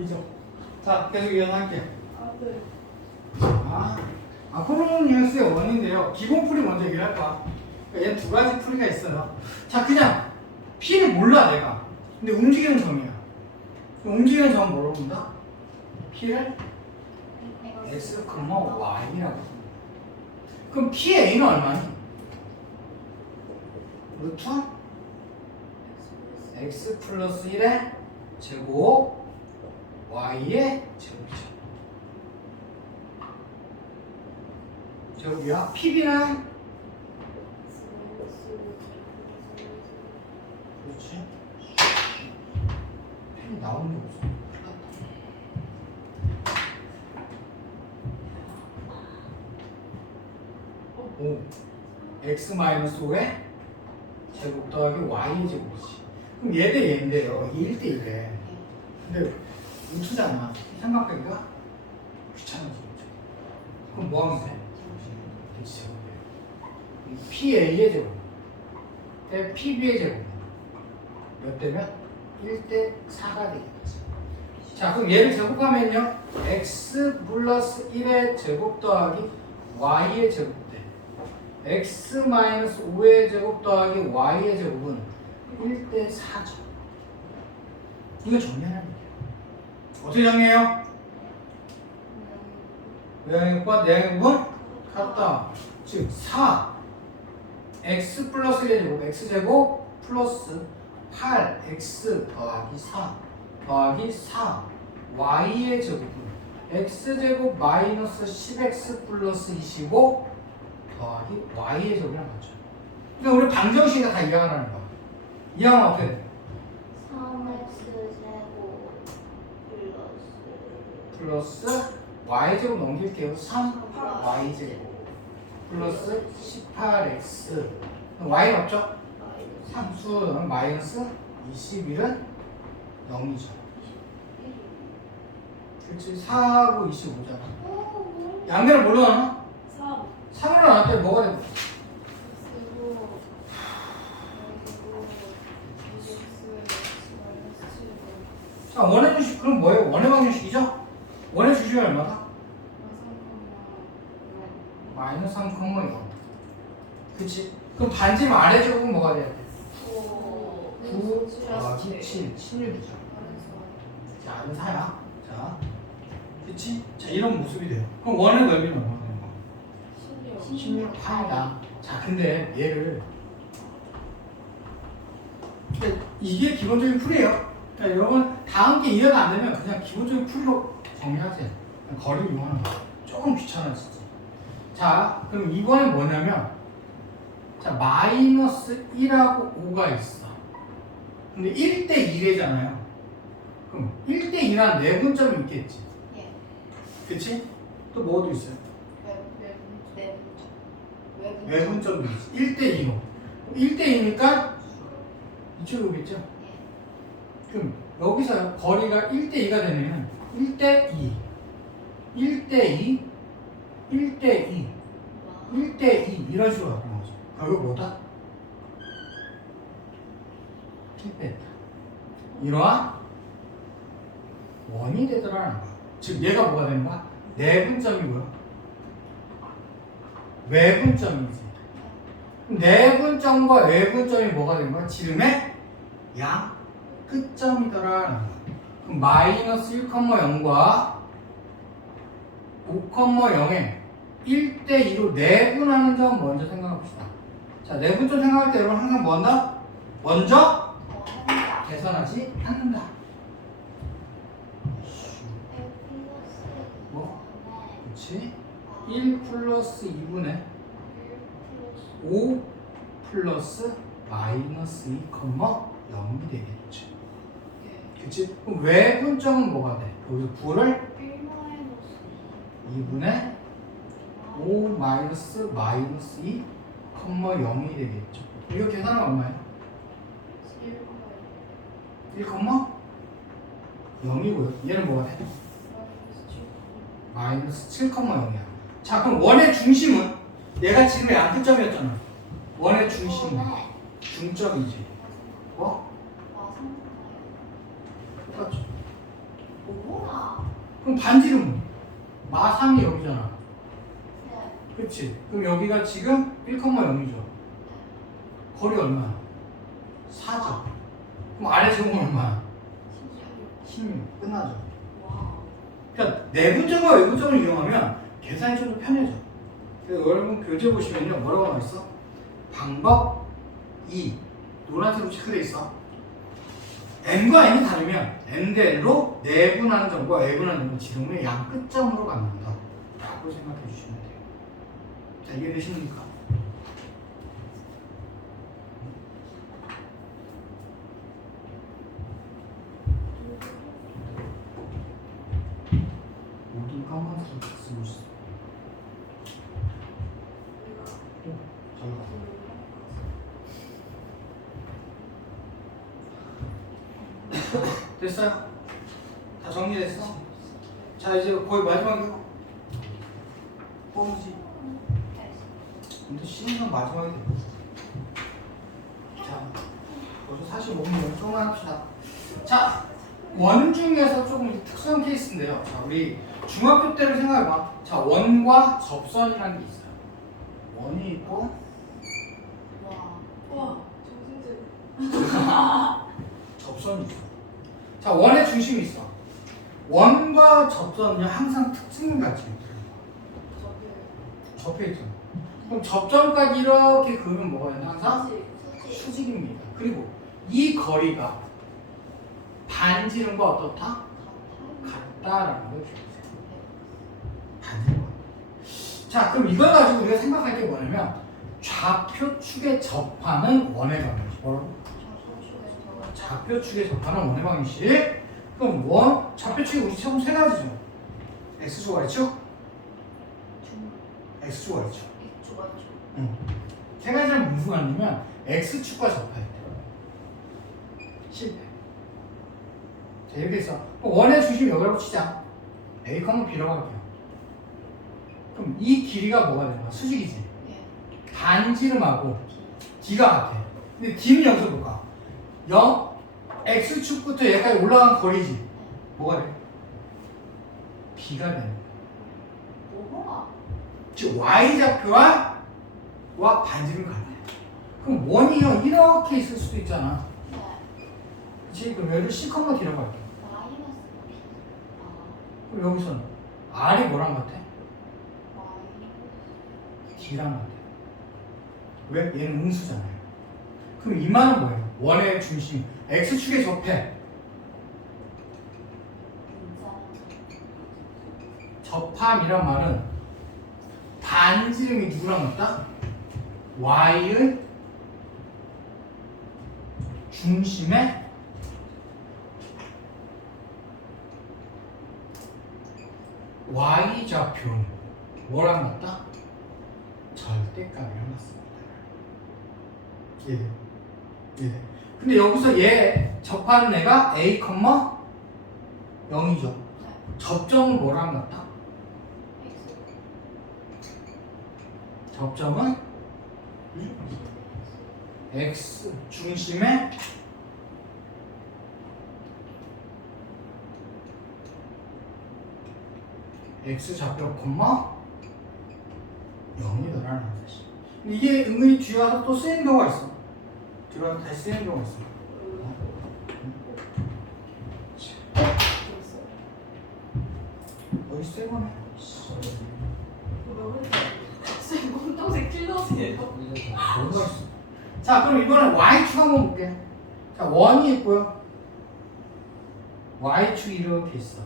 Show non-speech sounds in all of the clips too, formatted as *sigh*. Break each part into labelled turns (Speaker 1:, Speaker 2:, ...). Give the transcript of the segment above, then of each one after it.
Speaker 1: 그죠? 자, 계속 이어갈게요.
Speaker 2: 아, 네.
Speaker 1: 아, 아 호르몬뉴스의 원인데요. 기본 풀이 먼저 얘기를 할 거야. 얘두 가지 풀이가 있어요. 자, 그냥 P를 몰라 내가. 근데 움직이는 점이야. 움직이는 점 뭐로 본다? P를 X, Y라고. 그럼 P의 A는 얼마니? 루트 X 플러스 1의 제곱 Y의 제곱이죠. 제곱이야. PB는 그렇지. 펜이 나오는 게 없어. 오. x 마이너스 5의 제곱 더하기 y의 제곱이지. 그럼 얘 대 얘인데요. 이게 1대 1래. 근데 우투잖아. 삼각대가 귀찮아지. 그럼 뭐 하면 돼? PA의 제곱. 대 PB의 제곱. 몇 대면? 1대 4가 되겠지. 자, 그럼 얘를 제곱하면요. x 플러스 1의 제곱 더하기 y의 제곱 대 x 마이너스 5의 제곱 더하기 y의 제곱은 1대 4죠. 이거 거예요. 어떻게 정리해요? 외양육과 내양육은 같다. 즉 4. x 플러스 1의 제곱, x 제곱 플러스 8x 더하기 4 더하기 4 y의 제곱은 x 제곱 마이너스 10x 플러스 25 더하기 y의 제곱이랑 맞죠. 그러니까 우리 방정식이 다 이해하라는 거야. 이해하면 어떻게 돼?
Speaker 3: 3x 제곱 플러스
Speaker 1: 플러스 y 제곱 넘길게요. 3 y 제곱 플러스 18x y 없죠?
Speaker 3: 마이너스
Speaker 1: 상수는 마이너스 21은 0이죠. 그렇지. 4하고 25잖아. 양면을 뭘로 나눠?
Speaker 2: 3.
Speaker 1: 3으로 나눴더니 뭐가 되고?
Speaker 2: 그리고 그리고 2x 마이너스 7.
Speaker 1: 자, 원의 주식 그럼 뭐예요? 원의 방정식이죠? 원의 주식이 얼마다? 마이너스 3,0. 그치? 그럼 반지름 아래 제곱은 뭐가 돼야 돼? 9 더하기 7, 16이죠. 자, 이건 4야. 자, 그치? 자, 이런 모습이 돼요. 그럼 원의 넓이는 얼마나 되는 거야? 16 파이다. 자, 근데 얘를 그러니까 이게 기본적인 풀이에요. 그러니까 여러분 다음 게 이해가 안 되면 그냥 기본적인 풀로 정리하세요. 그냥 거리를 이용하는 거. 조금 귀찮아지지. 자, 그럼 이번엔 뭐냐면 자 마이너스 1하고 5가 있어. 근데 1대 1이잖아요. 그럼 1대 2란 내분점이 있겠지.
Speaker 3: 예.
Speaker 1: 그치? 또 뭐도 있어요?
Speaker 3: 외분
Speaker 1: 외분점이 있어. 1대 2로. 1대 2니까 이쪽에 오겠죠?
Speaker 3: 예.
Speaker 1: 그럼 여기서 거리가 1대 2가 되면 1대 2, 1대 2, 1대 2, 1대 2 이런 식으로 결국 뭐다? 필 이러한 원이 되더라는 거야. 즉 얘가 뭐가 되는 거야? 내분점이고요. 외분점이지. 내분점과 외분점이 뭐가 되는 거야? 지름의 양 끝점이더라는 거야. 그럼 마이너스 1,0과 5,0에 1대 2로 내분하는 점 먼저 생각해봅시다. 자, 내분점 생각할 때 여러분 항상 뭐 한다? 먼저 계산하지 않는다. 뭐? 그렇지? 1 플러스 2분의 5 플러스 마이너스 2, 0이 되겠죠. 그치? 그럼 외분점은 뭐가 돼? 여기서 9를 2분의 5 마이너스 마이너스 2, 0이 되겠죠. 이거 계산하면 얼마예요? 1, 0이고요. 얘는 뭐가 돼? 마이너스 7,0이야. 자, 그럼 원의 중심은 얘가 지금 양끝점이었잖아. 원의 중심은 중점이지. 뭐? 똑같죠.
Speaker 3: 뭐야?
Speaker 1: 그럼 반지름 마 3이 여기잖아.
Speaker 3: 네.
Speaker 1: 그치? 그럼 여기가 지금 1,0이죠. 거리 얼마야? 4죠. 그럼 아래 제곱은 얼마야? 16. 끝나죠.
Speaker 3: 와.
Speaker 1: 그러니까 내분점과 외분점을 이용하면 계산이 좀 더 편해져. 그래서 여러분 교재 보시면요 뭐라고 나와 있어? 방법 2 노란색으로 체크돼 있어. n과 n이 다르면 n 대 n로 내분하는 점과 외분하는 점을 지름의 양 끝점으로 갖는다. 라고 생각해 주시면 돼요. 자 이해되십니까? 모든 까만색을 다 쓰고 있어. 잘 봐. 됐어요? 다 정리됐어? 자 이제 거의 마지막이고 뽕이지 근데 건 마지막이 돼. 자 벌써 45분 조금만 합시다 자 원중에서 조금 특수한 케이스인데요 자 우리 중학교 때를 생각해봐 자 원과 접선이라는 게 있어요 원이 있고
Speaker 3: 와.
Speaker 2: 와 정신줄. *laughs*
Speaker 1: 접선이 있어. 자, 원의 중심이 있어. 원과 접선은 항상 특징을 가지고 있어요.
Speaker 2: 저기
Speaker 1: 접해 있잖아. 그럼 접점까지 이렇게 그으면 뭐가 되나 항상? 수직입니다. 그리고 이 거리가 반지름과 어떻다? 같다라는 걸. 반지름. 자, 그럼 이걸 가지고 우리가 생각할 게 뭐냐면 좌표축에 접하는 원의 방정식. 뭐라고? 좌표축에 접하는 원의 방정식. 그럼 원 좌표축이 우리 총 세 가지죠. x축, y축, x축, y축. 세 가지는 무슨 말이냐면 x축과 접할 때 실패. 자 이렇게 해서 원의 중심 여기라고 치자. a, b라고 할게요. 그럼 이 길이가 뭐가 거야? 수직이지. 반지름하고 d가 같아. 근데 d는 여기서 볼까? 0, x축부터 여기까지 올라간 거리지. 뭐가 돼? b가 되는 거야. 즉 y좌표와 와 반지름 같아. 그럼 원이요 이렇게 있을 수도 있잖아.
Speaker 3: 네.
Speaker 1: 그치? 그럼 여기를 C, D라고 할게. 그럼 여기서는 R이 뭐랑 같아? D랑 같아. 왜? 얘는 음수잖아요. 그럼 이 말은 뭐예요? 원의 중심 X축에 접해. 접함이란 말은 반지름이 누구랑 같다? Y의 중심에 Y 좌표는 뭐랑 같다? 절대값이랑 같습니다. 예. 예. 근데 여기서 얘 접하는 애가 A, 0이죠. 접점은 뭐랑 같다? 접점은 x 중심에 x 좌표 콤마 0이더라는 뜻이. 이게 은근히 뒤에 와서 또 쓰이는 경우가 있어. 들어가서 다시 쓰이는 경우가 있어. 어디
Speaker 2: 킬러세요.
Speaker 1: 뭔가 있어. 자, 그럼 이번엔 y축 한번 볼게. 자, 원이 있고요. y축이 이렇게 있어.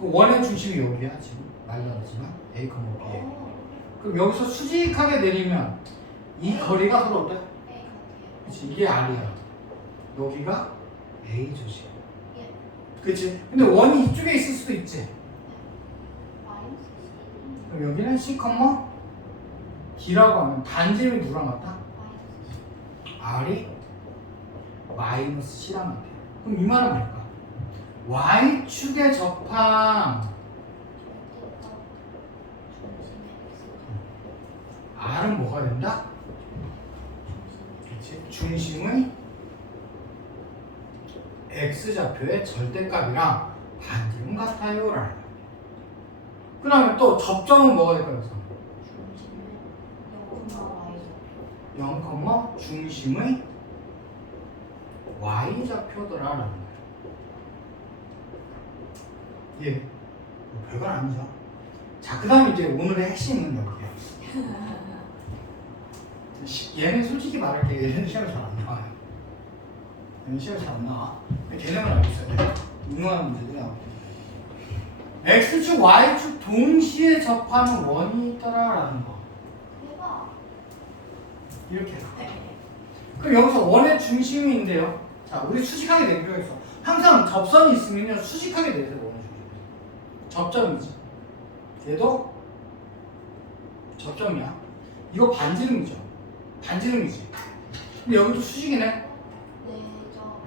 Speaker 1: 그 원의 중심이 여기야, 지금. 되지만. A, B. 그럼 여기서 수직하게 내리면 이 거리가 서로 어때? 그치, 이게 R이야. 여기가 A죠, 지금. 그치? 근데 원이 이쪽에 있을 수도 있지. 그럼 여기는 C, D라고 하면 반지름이 누구랑 같다? R이 마이너스 C랑 같아요. 그럼 이 말은 뭘까? Y축에 접함 R은 뭐가 된다? 중심의 X좌표의 절대값이랑 반 같아요 라는 거야 그 다음에 또 접점은 뭐가 될까요? 여기서?
Speaker 3: 중심은 0, Y죠.
Speaker 1: 0, 중심의 y좌표더라라는 거예요. 예, 뭐 별건 아니죠. 자, 그 다음에 이제 오늘의 핵심은 여기에요. *laughs* 시- 얘는 솔직히 말할게 얘는 시험에 잘안 나와요. 얘는 시험에 잘안 나와. 개념을 알고 있어야 돼요. 유능한 문제들이 나오고. x축, y축 동시에 접하는 원이 있더라라는 거.
Speaker 3: 대박.
Speaker 1: 이렇게 해서. 그럼 여기서 원의 중심인데요. 자, 우리 수직하게 될 필요가 있어. 항상 접선이 있으면요, 수직하게 되세요, 원의 중심. 접점이지. 얘도 접점이야. 이거 반지름이죠. 반지름이지. 근데 여기도 수직이네.
Speaker 3: 네, 저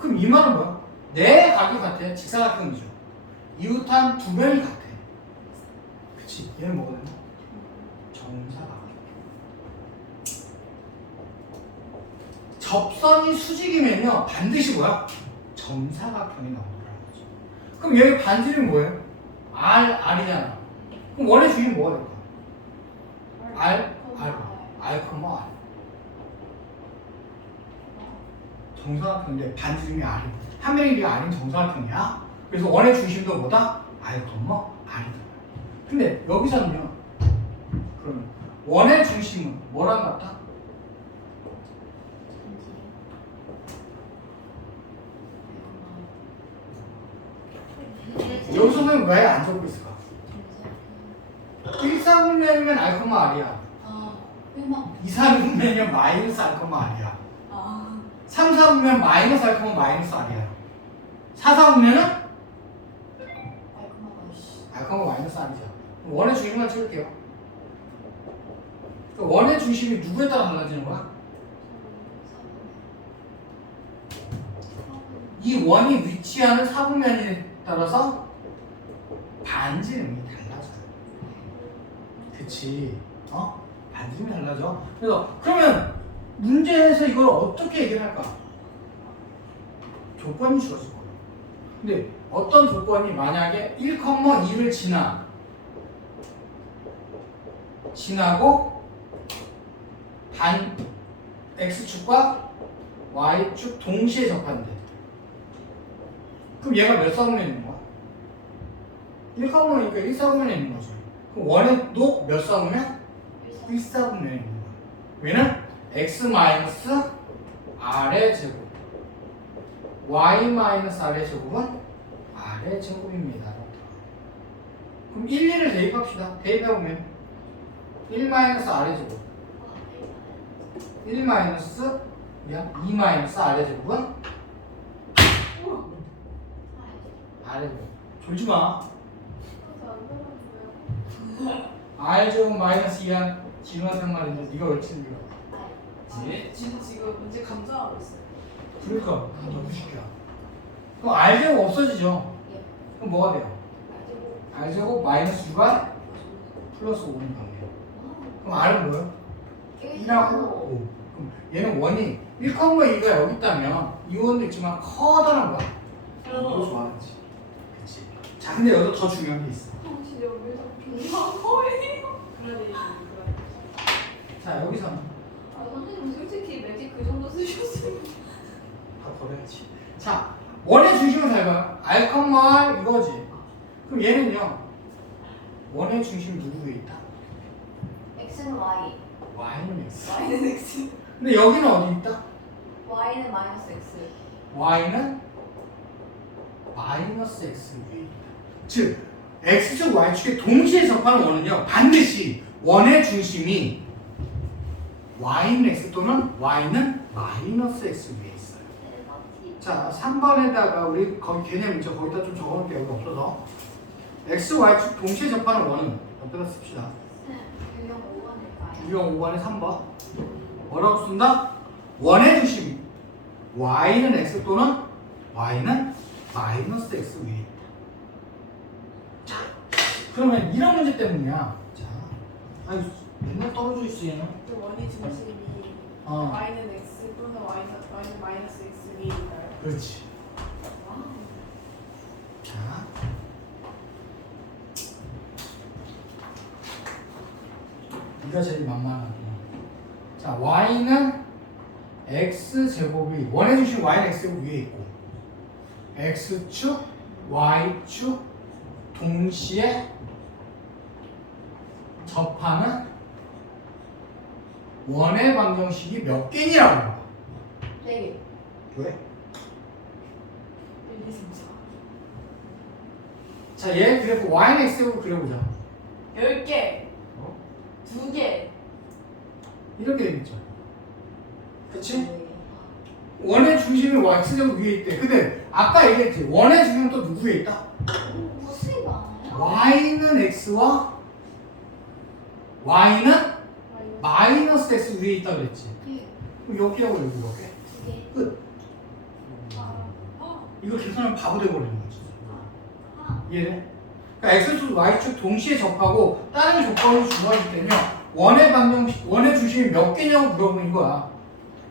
Speaker 1: 그럼 이 말은 뭐야? 내 같아. 직사각형이죠. 이웃한 두 변이 같아. 그치? 얘는 뭐가 되나? 정사각형. 접선이 수직이면요 반드시 뭐야? 정사각형이 나오더라는 거죠. 그럼 여기 반지름이 뭐예요? R, R이잖아. 그럼 원의 주인 뭐가 될까? R, R, R. 정사각형인데 반지름이 R이 한 면이 이게 R인 정사각형이야. 그래서 원의 중심도 뭐다? R, R이다. 근데 여기서는요. 그러면 원의 중심은 뭐랑 같다? 여기서는 왜 안 적고 있을까? 1, 4 분면이면 R, R이야.
Speaker 2: 아,
Speaker 1: 2, 4 분면이면 마이너스 R, R이야.
Speaker 2: 아,
Speaker 1: 3, 4 분면 마이너스 R, 마이너스 R이야. 4, 4 분면은 R, 마이너스. 그럼 원의 중심만 찍을게요. 그 원의 중심이 누구에 따라 달라지는 거야? 이 원이 위치하는 사분면에 따라서 반지름이 달라져요. 그치? 어? 반지름이 달라져. 그래서 그러면 문제에서 이걸 어떻게 얘기를 할까? 조건이 주어질 거예요. 근데 어떤 조건이 만약에 1,2를 지나 지나고 반 x축과 y축 동시에 접한대. 그럼 얘가 몇 사분면에 있는 거야? 1사분면이니까 1사분면에 있는 거죠. 그럼 원에도 몇 사분면? 1사분면에 있는 거야. 왜는 x 마이너스 r의 제곱 y 마이너스 r의 제곱은 r의 제곱입니다. 그럼 1, 2를 대입합시다. 대입해보면 1 마이너스 r의 제곱 1 마이너스 미안 2 마이너스 r의 제곱은 r의 제곱 졸지 마 *laughs* r 제곱 마이너스 2한 말인데 네가 왜 거야?
Speaker 2: 지, 지금 지금 문제 감상하고 있어요.
Speaker 1: 그러니까 너무 쉽게 그럼 r 제곱 없어지죠? 그럼 뭐가 돼요? r 제곱. 마이너스 6가 플러스 5는 관계예요 그럼 r은 뭐예요? 2라고? 5 그럼 얘는 원이 1,2가 여기 있다면 이 원도 있지만 커다란 거야. 이거 좋아하지. 그치? 자 근데 여기서 더 중요한 게 있어.
Speaker 2: 당신 여기서. 빈방 거예요. 그러네, 그러네.
Speaker 1: 자 여기서는
Speaker 2: 아, 선생님 솔직히 매직 그 정도 쓰셨으면.
Speaker 1: 다 버려야지 자 원의 중심을 잘 봐요 r 이거지 그럼 얘는요 원의 중심 누구 위에 있다?
Speaker 3: X는 Y,
Speaker 1: y는 x
Speaker 2: Y는 X.
Speaker 1: 근데 여기는 어디 있다?
Speaker 3: Y는 마이너스 X.
Speaker 1: y는 마이너스 x 위에 있다. 즉 x축 y축에 동시에 접하는 원은요 반드시 원의 중심이 y는 x 또는 y는 마이너스 x 위에 있어요. 자 3번에다가 우리 개념 있죠 거기다 좀 적어놓을게요 없어서 x y축 동시에 접하는 원은 옆에다 씁시다.
Speaker 3: 유형 5번일까요?
Speaker 1: 유형 5번에 3번 뭐라고 쓴다? 원의 중심 y는 x 또는 y는 마이너스 x 위에 있다. 자, 그러면 이런 문제 때문이야. 자, 아니 맨날 떨어져 있어 얘는
Speaker 2: 원이 중심이
Speaker 1: 어.
Speaker 2: y는 x 또는 y는 y는 마이너스 x 위인가요?
Speaker 1: 그렇지.
Speaker 3: 아. 자.
Speaker 1: 네가 제일 만만하구나. 자 y는 x 제곱이 원해 주신 y는 x 위에 있고 x축 y축 동시에 접하는 원의 방정식이 몇 개냐고.
Speaker 3: 네
Speaker 1: 왜?
Speaker 2: 1, 2, 3, 4.
Speaker 1: 자, 얘 그래프 y는 x 제곱 그려보자.
Speaker 2: 10개.
Speaker 1: 어?
Speaker 2: 2개.
Speaker 1: 이렇게 되겠죠. 그치?
Speaker 3: 네.
Speaker 1: 원의 중심이 x 제곱 위에 있대. 근데 아까 얘기했지. 원의 중심은 또 누구 위에 있다?
Speaker 3: 무수히 많아요?
Speaker 1: y는 x와 y는 마이너스 x 위에 있다 그랬지.
Speaker 3: 네.
Speaker 1: 그럼 여기하고 여기 이렇게
Speaker 3: 두 개.
Speaker 1: 끝.
Speaker 3: 아,
Speaker 2: 어.
Speaker 1: 이거 계산하면 바보 돼버리는 거지.
Speaker 3: 아,
Speaker 1: 이해돼? 그러니까 x축, y축 동시에 접하고 다른 조건을 주어질 때는요. 원의 방정식, 원의 중심이 몇 개냐고 물어보는 거야.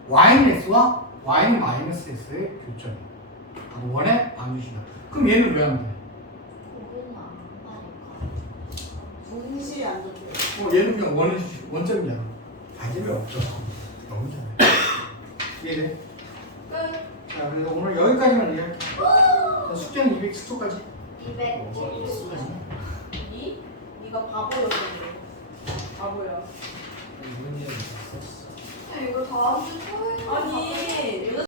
Speaker 1: y는 x와 y는 마이너스 x의 교점이야. 아, 원의 방정식이야. 그럼 얘는 왜 안 돼?
Speaker 2: 동시에 안 좋대.
Speaker 1: 어, 얘는 그냥 원의 주식, 이제 왜 없죠? 너무 잘해. 이해돼?
Speaker 2: 끝.
Speaker 1: 자, 그래서 오늘 여기까지만 이해할게. 자, 숙제는 210초까지.
Speaker 3: 270.
Speaker 2: 이? 네가 바보였는데. 바보야.
Speaker 3: 야, 이거 다음 주 토요일.
Speaker 2: 아니,